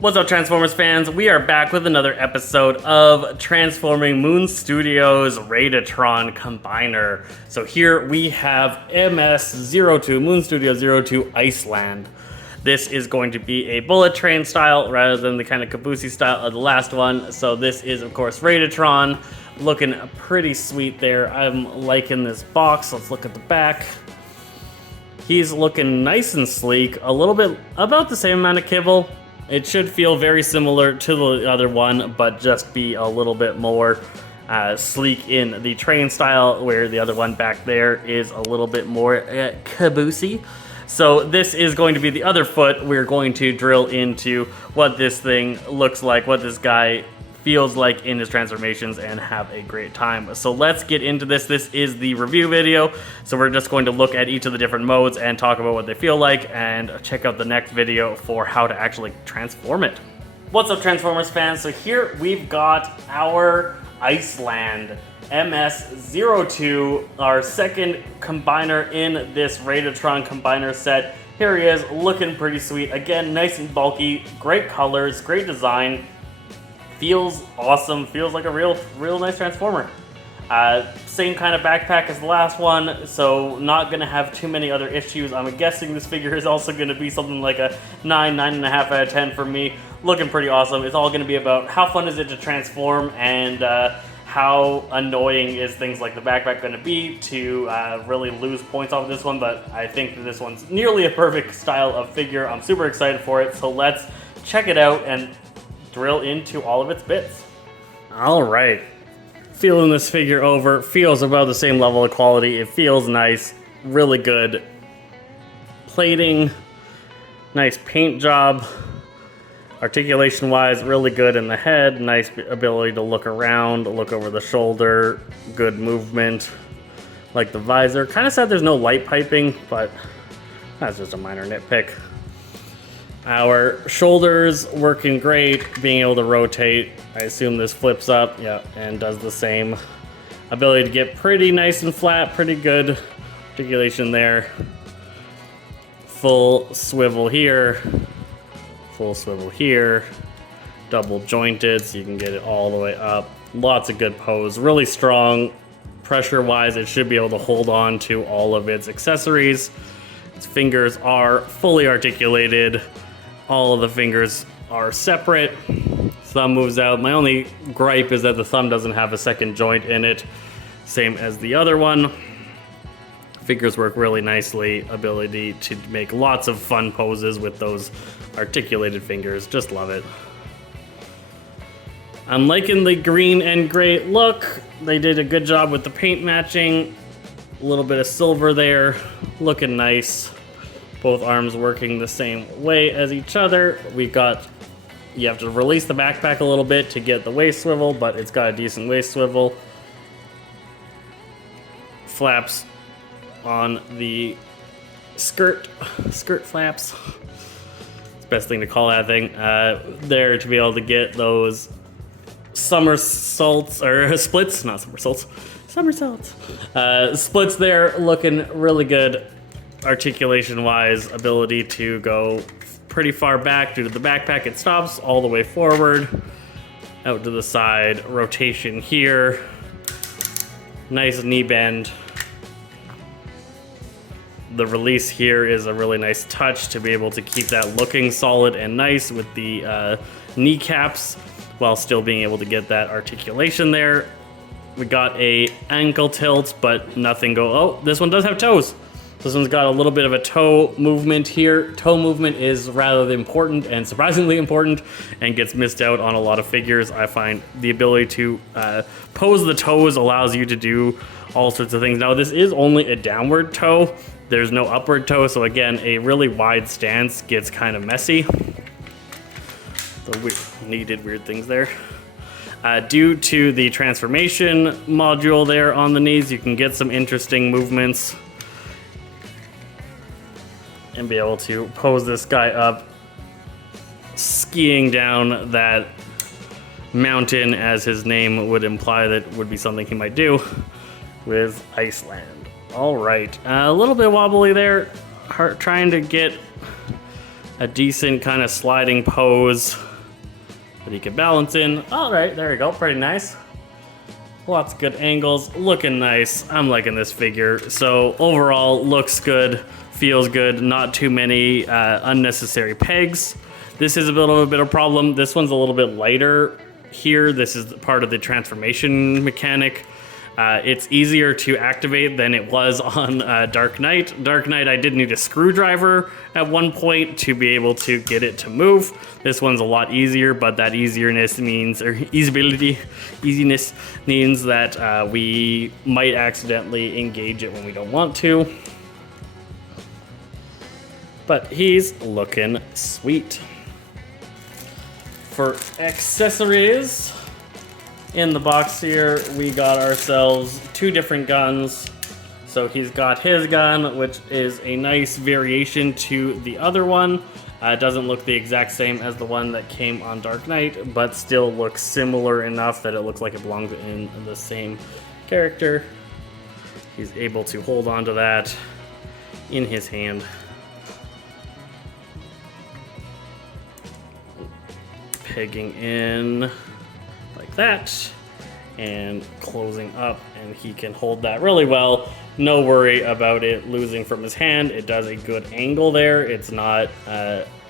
What's up, Transformers fans? We are back with another episode of Transforming Moon Studios' Radiatron Combiner. So here we have MS-02, Moon Studio 02 Iceland. This is going to be a bullet train style rather than the kind of caboosey style of the last one. So this is, of course, Radiatron. Looking pretty sweet there. I'm liking this box. Let's look at the back. He's looking nice and sleek. A little bit, about the same amount of kibble. It should feel very similar to the other one, but just be a little bit more sleek in the train style, where the other one back there is a little bit more caboosey. So this is going to be the other foot. We're going to drill into what this thing looks like, what this guy feels like in his transformations, and have a great time. So let's get into this. This is the review video, so we're just going to look at each of the different modes and talk about what they feel like, and check out the next video for how to actually transform it. What's up, Transformers fans? So here we've got our Iceland MS-02, our second combiner in this Radiatron combiner set. Here he is, looking pretty sweet. Again, nice and bulky, great colors, great design. Feels awesome, feels like a real nice Transformer. Same kind of backpack as the last one, so not gonna have too many other issues. I'm guessing this figure is also gonna be something like a 9.5 out of 10 for me. Looking pretty awesome. It's all gonna be about how fun is it to transform, and how annoying is things like the backpack gonna be to really lose points off of this one, but I think that this one's nearly a perfect style of figure. I'm super excited for it, so let's check it out and drill into all of its bits. All right, feeling this figure over, feels about the same level of quality. It feels nice, really good plating, nice paint job, articulation wise really good in the head, nice ability to look around, look over the shoulder, good movement, like the visor. Kind of sad there's no light piping, but that's just a minor nitpick. Our shoulders working great, being able to rotate. I assume this flips up, yeah, and does the same. Ability to get pretty nice and flat, pretty good articulation there. Full swivel here, full swivel here. Double jointed, so you can get it all the way up. Lots of good pose, really strong. Pressure-wise, it should be able to hold on to all of its accessories. Its fingers are fully articulated. All of the fingers are separate. Thumb moves out. My only gripe is that the thumb doesn't have a second joint in it, same as the other one. Fingers work really nicely. Ability to make lots of fun poses with those articulated fingers. Just love it. I'm liking the green and gray look. They did a good job with the paint matching. A little bit of silver there. Looking nice. Both arms working the same way as each other. We've got, you have to release the backpack a little bit to get the waist swivel, but it's got a decent waist swivel. Flaps on the skirt flaps. It's the best thing to call that thing. There to be able to get those somersaults, or splits, not somersaults, somersaults. Splits there, looking really good. Articulation wise, ability to go pretty far back due to the backpack. It stops all the way forward, out to the side, rotation here, nice knee bend. The release here is a really nice touch to be able to keep that looking solid and nice with the kneecaps, while still being able to get that articulation there. We got a ankle tilt, but nothing oh, this one does have toes. This one's got a little bit of a toe movement here. Toe movement is rather important and surprisingly important, and gets missed out on a lot of figures. I find the ability to pose the toes allows you to do all sorts of things. Now this is only a downward toe. There's no upward toe, so again, a really wide stance gets kind of messy. So needed weird things there. Due to the transformation module there on the knees, you can get some interesting movements and be able to pose this guy up, skiing down that mountain, as his name would imply that would be something he might do, with Iceland. All right, a little bit wobbly there, trying to get a decent kind of sliding pose that he can balance in. All right, there you go, pretty nice. Lots of good angles, looking nice. I'm liking this figure. So overall, looks good, feels good, not too many unnecessary pegs. This is a little bit of a problem. This one's a little bit lighter here. This is part of the transformation mechanic. It's easier to activate than it was on Dark Knight. Dark Knight, I did need a screwdriver at one point to be able to get it to move. This one's a lot easier, but that easiness means that we might accidentally engage it when we don't want to. But he's looking sweet. For accessories, in the box here, we got ourselves 2 different guns. So he's got his gun, which is a nice variation to the other one. It doesn't look the exact same as the one that came on Dark Knight, but still looks similar enough that it looks like it belongs in the same character. He's able to hold on to that in his hand. Pegging in like that and closing up, and he can hold that really well. No worry about it losing from his hand. It does a good angle there. It's not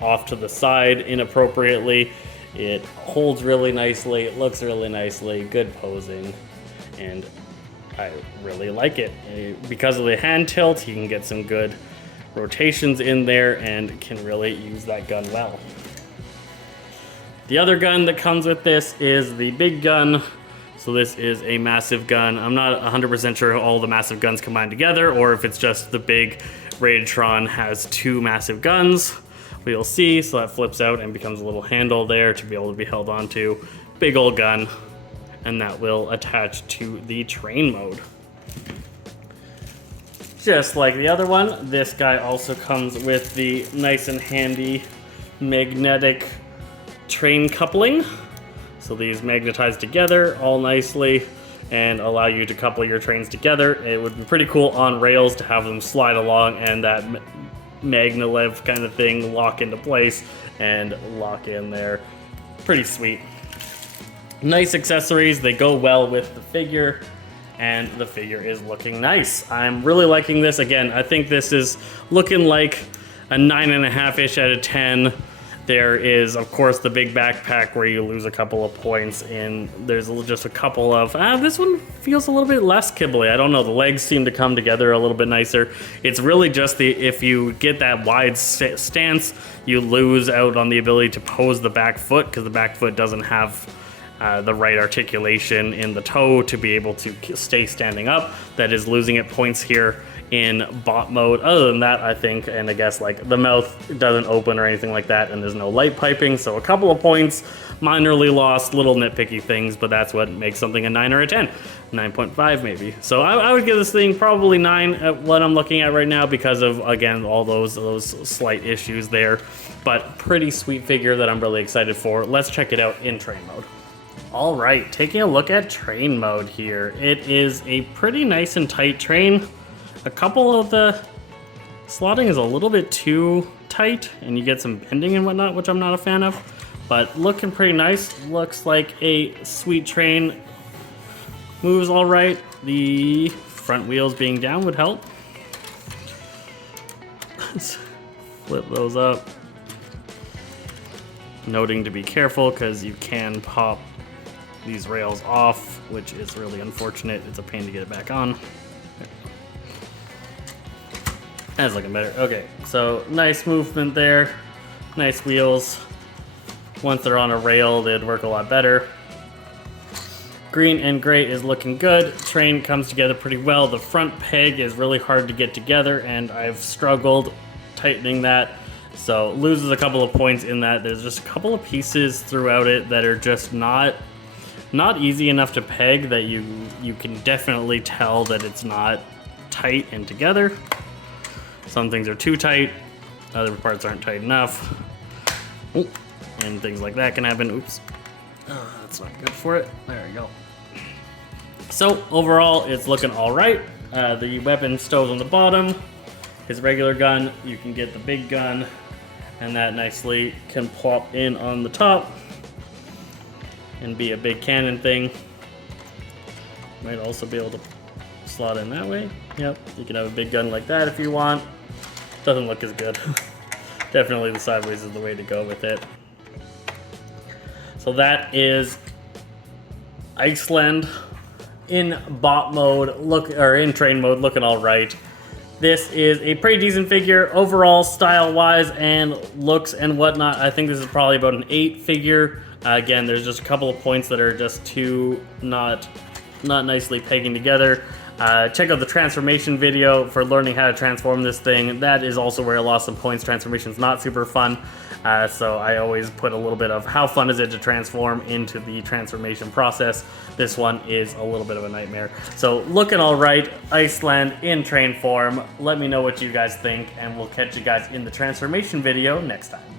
off to the side inappropriately. It holds really nicely. It looks really nicely. Good posing, and I really like it. Because of the hand tilt, he can get some good rotations in there and can really use that gun well. The other gun that comes with this is the big gun. So this is a massive gun. I'm not 100% sure how all the massive guns combine together, or if it's just the big Radiatron has 2 massive guns. We'll see. So that flips out and becomes a little handle there to be able to be held onto. Big old gun, and that will attach to the train mode. Just like the other one, this guy also comes with the nice and handy magnetic train coupling. So these magnetize together all nicely and allow you to couple your trains together. It would be pretty cool on rails to have them slide along and that maglev kind of thing lock into place and lock in there. Pretty sweet. Nice accessories. They go well with the figure, and the figure is looking nice. I'm really liking this. Again, I think this is looking like a 9.5-ish out of 10. There is, of course, the big backpack where you lose a couple of points, and there's just a couple of, this one feels a little bit less kibbly. I don't know, the legs seem to come together a little bit nicer. It's really just if you get that wide stance, you lose out on the ability to pose the back foot, because the back foot doesn't have the right articulation in the toe to be able to stay standing up. That is losing it points here in bot mode. Other than that, I think, and I guess like the mouth doesn't open or anything like that, and there's no light piping, so a couple of points minorly lost, little nitpicky things, but that's what makes something a 9 or a 10. 9.5 maybe. So I would give this thing probably 9 at what I'm looking at right now, because of, again, all those slight issues there. But pretty sweet figure that I'm really excited for. Let's check it out in train mode. All right, taking a look at train mode here. It is a pretty nice and tight train. A couple of the slotting is a little bit too tight, and you get some bending and whatnot, which I'm not a fan of, but looking pretty nice. Looks like a sweet train. Moves all right. The front wheels being down would help. Let's flip those up. Noting to be careful, because you can pop these rails off, which is really unfortunate. It's a pain to get it back on. That's looking better. Okay, so nice movement there. Nice wheels. Once they're on a rail, they'd work a lot better. Green and gray is looking good. Train comes together pretty well. The front peg is really hard to get together, and I've struggled tightening that. So loses a couple of points in that. There's just a couple of pieces throughout it that are just not easy enough to peg, that you can definitely tell that it's not tight and together. Some things are too tight, other parts aren't tight enough. Ooh, and things like that can happen. Oops. That's not good for it. There we go. So overall, it's looking all right. The weapon stoves on the bottom. His regular gun, you can get the big gun And that nicely can plop in on the top and be a big cannon thing. Might also be able to slot in that way. Yep, you can have a big gun like that if you want. Doesn't look as good. Definitely the sideways is the way to go with it. So that is Iceland in bot mode, in train mode, looking all right. This is a pretty decent figure overall, style-wise and looks and whatnot. I think this is probably about an 8 figure. Again, there's just a couple of points that are just too not nicely pegging together. Check out the transformation video for learning how to transform this thing. That is also where I lost some points. Transformation's not super fun. So I always put a little bit of how fun is it to transform into the transformation process. This one is a little bit of a nightmare. So looking all right, Iceland in train form. Let me know what you guys think, and we'll catch you guys in the transformation video next time.